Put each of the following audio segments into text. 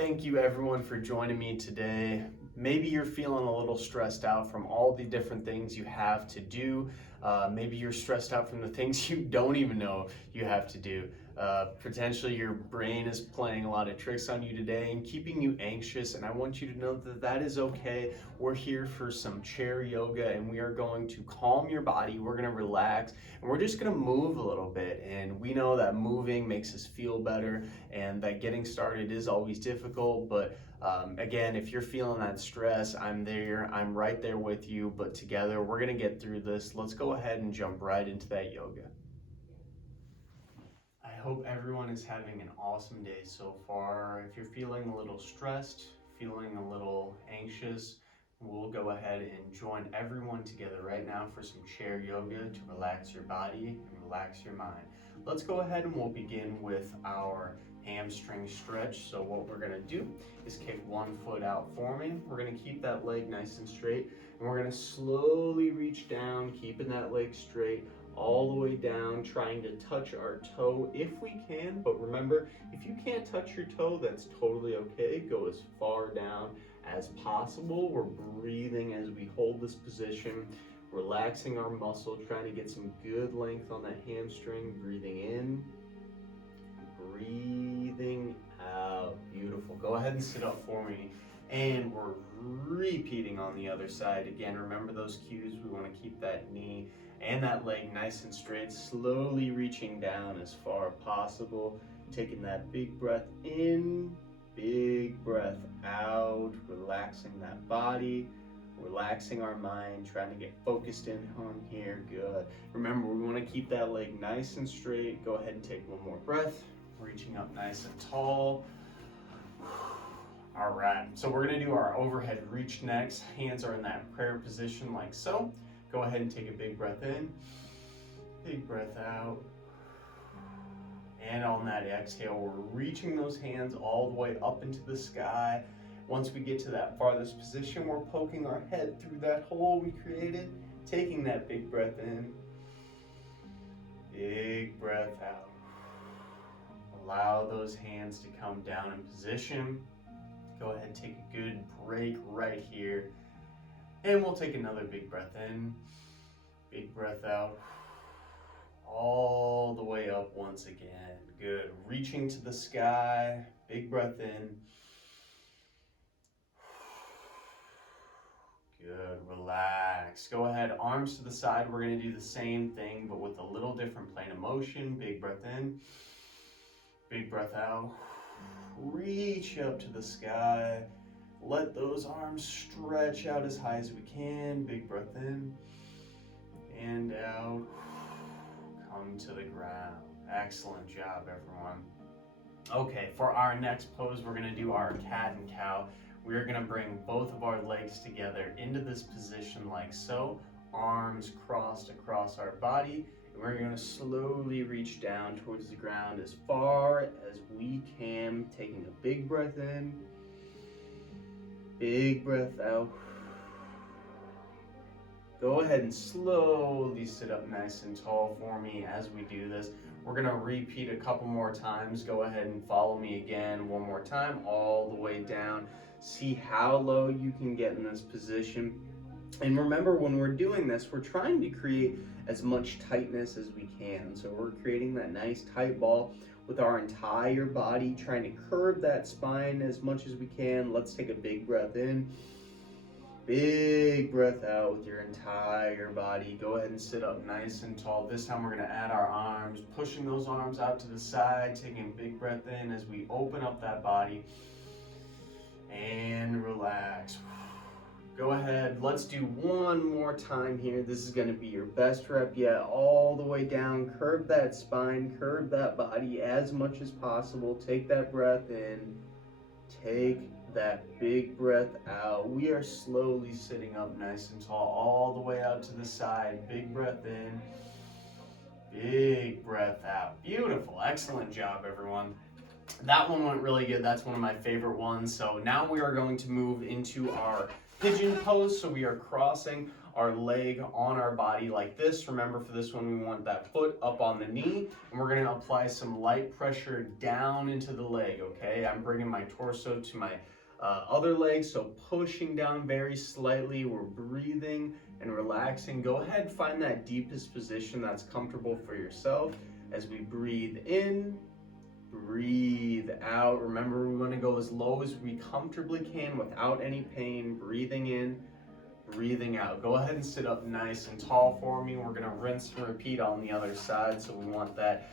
Thank you everyone for joining me today. Maybe you're feeling a little stressed out from all the different things you have to do. Maybe you're stressed out from the things you don't even know you have to do. Potentially your brain is playing a lot of tricks on you today and keeping you anxious, and I want you to know that that is okay. We're here for some chair yoga, and we are going to calm your body. We're going to relax, and we're just going to move a little bit. And we know that moving makes us feel better, and that getting started is always difficult, but again, if you're feeling that stress, I'm there. I'm right there with you, but together we're going to get through this. Let's go ahead and jump right into that yoga. I hope everyone is having an awesome day so far. If you're feeling a little stressed, feeling a little anxious, we'll go ahead and join everyone together right now for some chair yoga to relax your body and relax your mind. Let's go ahead and we'll begin with our hamstring stretch. So what we're going to do is kick one foot out for me. We're going to keep that leg nice and straight, and we're going to slowly reach down, keeping that leg straight all the way down, trying to touch our toe if we can. But remember, if you can't touch your toe, that's totally okay. Go as far down as possible. We're breathing as we hold this position, relaxing our muscle, trying to get some good length on that hamstring. Breathing in, breathing out. Beautiful. Go ahead and sit up for me. And we're repeating on the other side. Again, remember those cues. We want to keep that knee and that leg nice and straight, slowly reaching down as far as possible. Taking that big breath in, big breath out, relaxing that body, relaxing our mind, trying to get focused in on here. Good. Remember, we want to keep that leg nice and straight. Go ahead and take one more breath, reaching up nice and tall. All right, so we're gonna do our overhead reach next. Hands are in that prayer position like so. Go ahead and take a big breath in, big breath out. And on that exhale, we're reaching those hands all the way up into the sky. Once we get to that farthest position, we're poking our head through that hole we created, taking that big breath in, big breath out. Allow those hands to come down in position. Go ahead and take a good break right here. And we'll take another big breath in, big breath out, all the way up once again. Good. Reaching to the sky, big breath in. Good. Relax. Go ahead, arms to the side. We're going to do the same thing, but with a little different plane of motion. Big breath in, big breath out. Reach up to the sky. Let those arms stretch out as high as we can. Big breath in and out. Come to the ground. Excellent job, everyone. Okay, for our next pose, we're going to do our cat and cow. We're going to bring both of our legs together into this position like so. Arms crossed across our body. And we're going to slowly reach down towards the ground as far as we can. Taking a big breath in. Big breath out. Go ahead and slowly sit up nice and tall for me as we do this. We're going to repeat a couple more times. Go ahead and follow me again one more time, all the way down. See how low you can get in this position. And remember, when we're doing this, we're trying to create as much tightness as we can. So we're creating that nice tight ball with our entire body, trying to curve that spine as much as we can. Let's take a big breath in, big breath out with your entire body. Go ahead and sit up nice and tall. This time we're going to add our arms, pushing those arms out to the side, taking a big breath in as we open up that body and relax. Go ahead, let's do one more time here. This is going to be your best rep yet, all the way down. Curve that spine, curve that body as much as possible. Take that breath in, take that big breath out. We are slowly sitting up nice and tall, all the way out to the side. Big breath in, big breath out. Beautiful, excellent job, everyone. That one went really good. That's one of my favorite ones. So now we are going to move into our pigeon pose. So we are crossing our leg on our body like this. Remember, for this one, we want that foot up on the knee, and we're gonna apply some light pressure down into the leg, okay? I'm bringing my torso to my other leg, so pushing down very slightly. We're breathing and relaxing. Go ahead, find that deepest position that's comfortable for yourself as we breathe in, breathe out. Remember, we want to go as low as we comfortably can without any pain. Breathing in, breathing out. Go ahead and sit up nice and tall for me. We're going to rinse and repeat on the other side. So we want that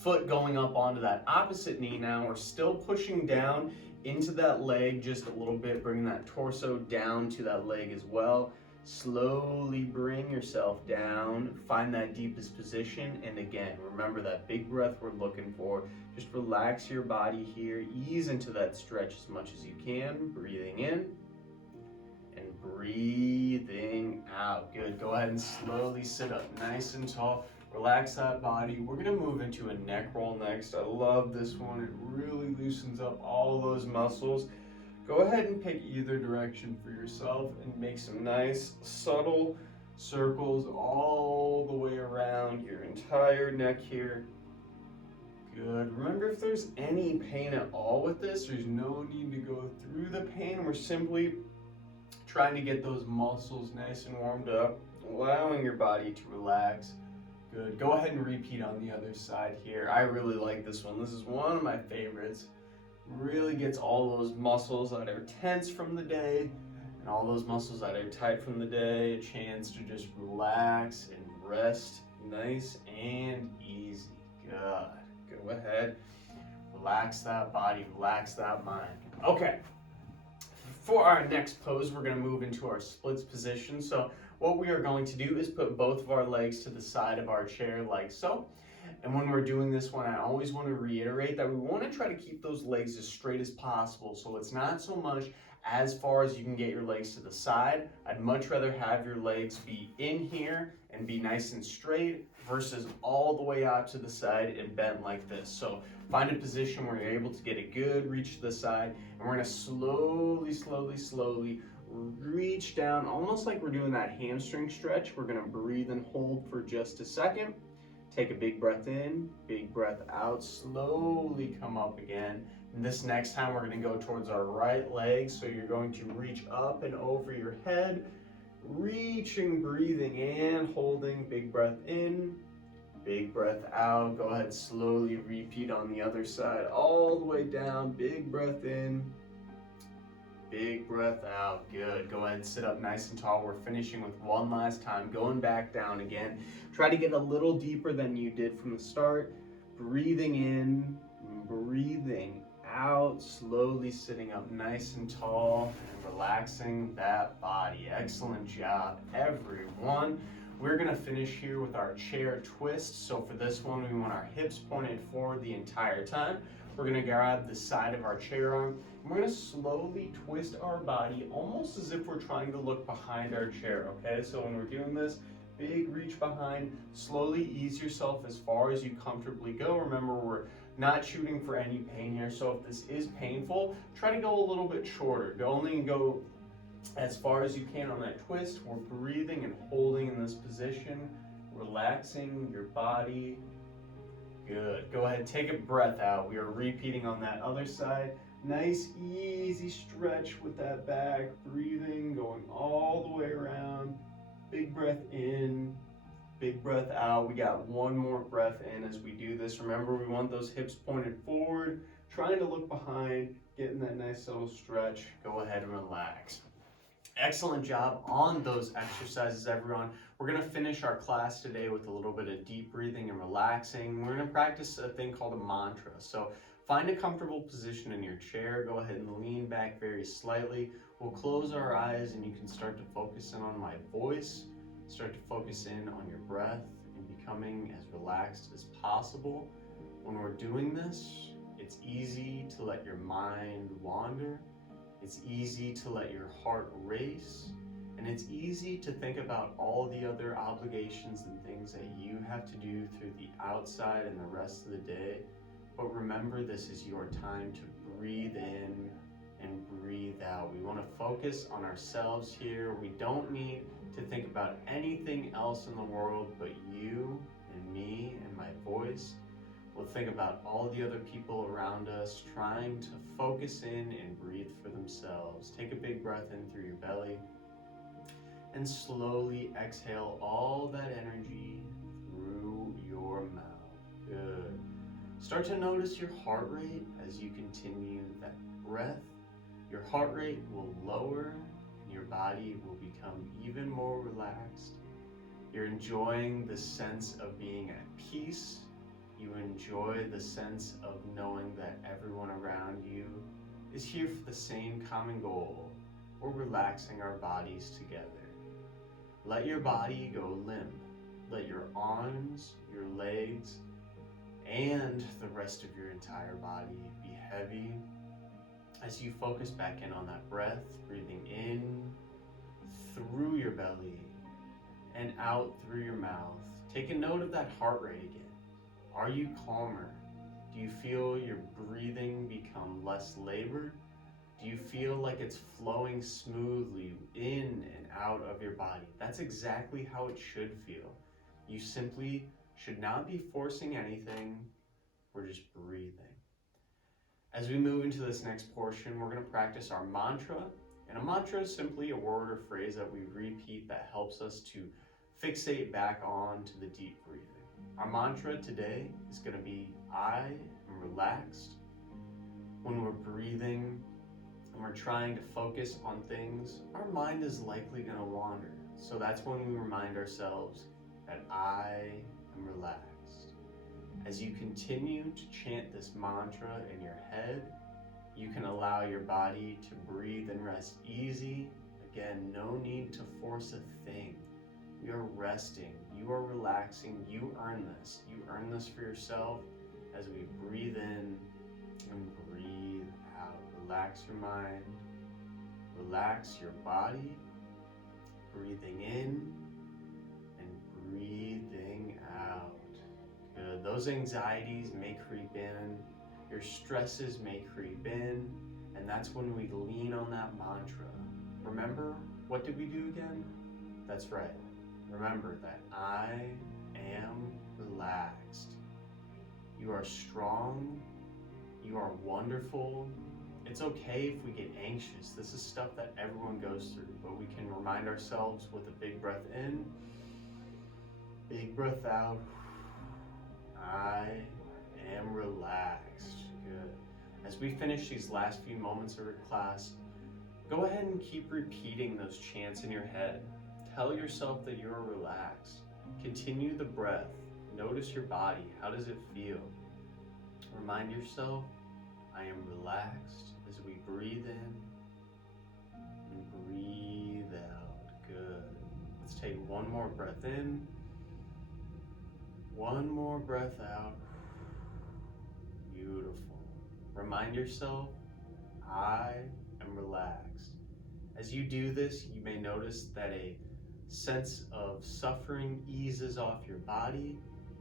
foot going up onto that opposite knee now. We're still pushing down into that leg just a little bit, bringing that torso down to that leg as well. Slowly bring yourself down, find that deepest position, and again, remember that big breath we're looking for. Just relax your body here, ease into that stretch as much as you can, breathing in and breathing out. Good, go ahead and slowly sit up nice and tall. Relax that body. We're gonna move into a neck roll next. I love this one. It really loosens up all those muscles. Go ahead and pick either direction for yourself and make some nice subtle circles all the way around your entire neck here. Good. Remember, if there's any pain at all with this, there's no need to go through the pain. We're simply trying to get those muscles nice and warmed up, allowing your body to relax. Good. Go ahead and repeat on the other side here. I really like this one. This is one of my favorites. Really gets all those muscles that are tense from the day and all those muscles that are tight from the day a chance to just relax and rest nice and easy. Good. Go ahead. Relax that body, relax that mind. Okay. For our next pose, we're going to move into our splits position. So what we are going to do is put both of our legs to the side of our chair like so. And when we're doing this one, I always want to reiterate that we want to try to keep those legs as straight as possible. So it's not so much as far as you can get your legs to the side. I'd much rather have your legs be in here and be nice and straight versus all the way out to the side and bent like this. So find a position where you're able to get a good reach to the side, and we're going to slowly reach down, almost like we're doing that hamstring stretch. We're going to breathe and hold for just a second. Take a big breath in, big breath out, slowly come up again. And this next time we're going to go towards our right leg, so you're going to reach up and over your head, reaching, breathing in, holding, big breath in, big breath out. Go ahead, slowly repeat on the other side, all the way down, big breath in, big breath out. Good. Go ahead and sit up nice and tall. We're finishing with one last time, going back down again. Try to get a little deeper than you did from the start. Breathing in, breathing out, slowly sitting up nice and tall and relaxing that body. Excellent job, everyone. We're going to finish here with our chair twist. So for this one, we want our hips pointed forward the entire time. We're going to grab the side of our chair arm. We're going to slowly twist our body almost as if we're trying to look behind our chair, okay? So when we're doing this, big reach behind, slowly ease yourself as far as you comfortably go. Remember, we're not shooting for any pain here, so if this is painful, try to go a little bit shorter. Only go as far as you can on that twist. We're breathing and holding in this position, relaxing your body. Good. Go ahead, take a breath out. We are repeating on that other side. Nice, easy stretch with that back, breathing, going all the way around. Big breath in, big breath out. We got one more breath in as we do this. Remember, we want those hips pointed forward, trying to look behind, getting that nice little stretch. Go ahead and relax. Excellent job on those exercises, everyone. We're going to finish our class today with a little bit of deep breathing and relaxing. We're going to practice a thing called a mantra. So find a comfortable position in your chair. Go ahead and lean back very slightly. We'll close our eyes and you can start to focus in on my voice. Start to focus in on your breath and becoming as relaxed as possible. When we're doing this, it's easy to let your mind wander. It's easy to let your heart race, and it's easy to think about all the other obligations and things that you have to do through the outside and the rest of the day. But remember, this is your time to breathe in and breathe out. We want to focus on ourselves here. We don't need to think about anything else in the world but you and me and my voice. We'll think about all the other people around us, trying to focus in and breathe for themselves. Take a big breath in through your belly and slowly exhale all that energy through your mouth. Good. Start to notice your heart rate as you continue that breath. Your heart rate will lower and your body will become even more relaxed. You're enjoying the sense of being at peace. You enjoy the sense of knowing that everyone around you is here for the same common goal. We're relaxing our bodies together. Let your body go limp. Let your arms, your legs, and the rest of your entire body be heavy as you focus back in on that breath, breathing in through your belly and out through your mouth. Take a note of that heart rate again. Are you calmer? Do you feel your breathing become less labored? Do you feel like it's flowing smoothly in and out of your body? That's exactly how it should feel. You simply should not be forcing anything. We're just breathing. As we move into this next portion, we're going to practice our mantra. And a mantra is simply a word or phrase that we repeat that helps us to fixate back on to the deep breathing. Our mantra today is going to be, I am relaxed. When we're breathing and we're trying to focus on things, our mind is likely going to wander. So that's when we remind ourselves that I am relaxed. As you continue to chant this mantra in your head, you can allow your body to breathe and rest easy. Again, no need to force a thing. You are resting, you are relaxing, you earn this. You earn this for yourself as we breathe in and breathe out. Relax your mind, relax your body, breathing in and breathing out. Good. Those anxieties may creep in, your stresses may creep in, and that's when we lean on that mantra. Remember, what did we do again? That's right. Remember that I am relaxed. You are strong. You are wonderful. It's okay if we get anxious. This is stuff that everyone goes through, but we can remind ourselves with a big breath in, big breath out. I am relaxed. Good. As we finish these last few moments of our class, go ahead and keep repeating those chants in your head. Tell yourself that you're relaxed. Continue the breath. Notice your body. How does it feel? Remind yourself, I am relaxed as we breathe in and breathe out. Good. Let's take one more breath in. One more breath out. Beautiful. Remind yourself, I am relaxed. As you do this, you may notice that a sense of suffering eases off your body.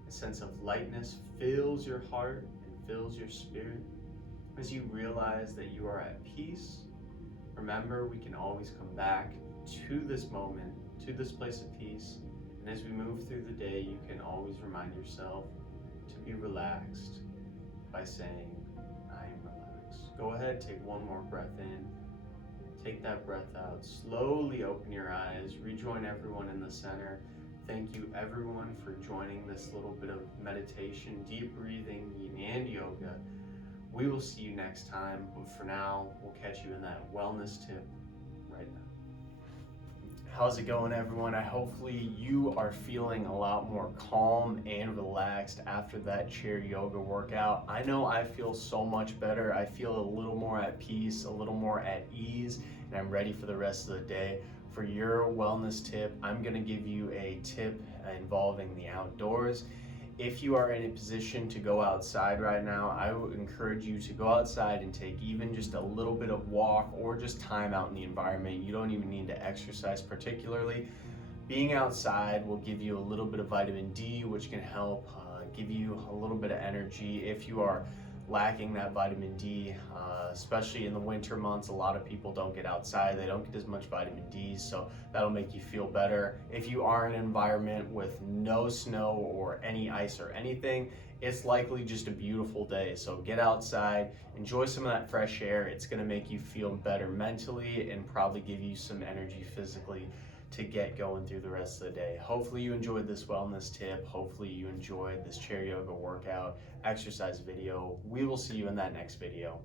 A sense of lightness fills your heart and fills your spirit. As you realize that you are at peace, remember we can always come back to this moment, to this place of peace. And as we move through the day, you can always remind yourself to be relaxed by saying, I am relaxed. Go ahead, take one more breath in. Take that breath out. Slowly open your eyes. Rejoin everyone in the center. Thank you everyone for joining this little bit of meditation, deep breathing, yin and yoga. We will see you next time, but for now, we'll catch you in that wellness tip right now. How's it going, everyone? Hopefully you are feeling a lot more calm and relaxed after that chair yoga workout. I know I feel so much better. I feel a little more at peace, a little more at ease, and I'm ready for the rest of the day. For your wellness tip, I'm gonna give you a tip involving the outdoors. If you are in a position to go outside right now, I would encourage you to go outside and take even just a little bit of walk or just time out in the environment. You don't even need to exercise particularly. Being outside will give you a little bit of vitamin D, which can help give you a little bit of energy. If you are lacking that vitamin D, especially in the winter months. A lot of people don't get outside, they don't get as much vitamin D, so that'll make you feel better. If you are in an environment with no snow or any ice or anything, it's likely just a beautiful day. So get outside, enjoy some of that fresh air. It's going to make you feel better mentally and probably give you some energy physically to get going through the rest of the day. Hopefully you enjoyed this wellness tip. Hopefully you enjoyed this chair yoga workout exercise video. We will see you in that next video.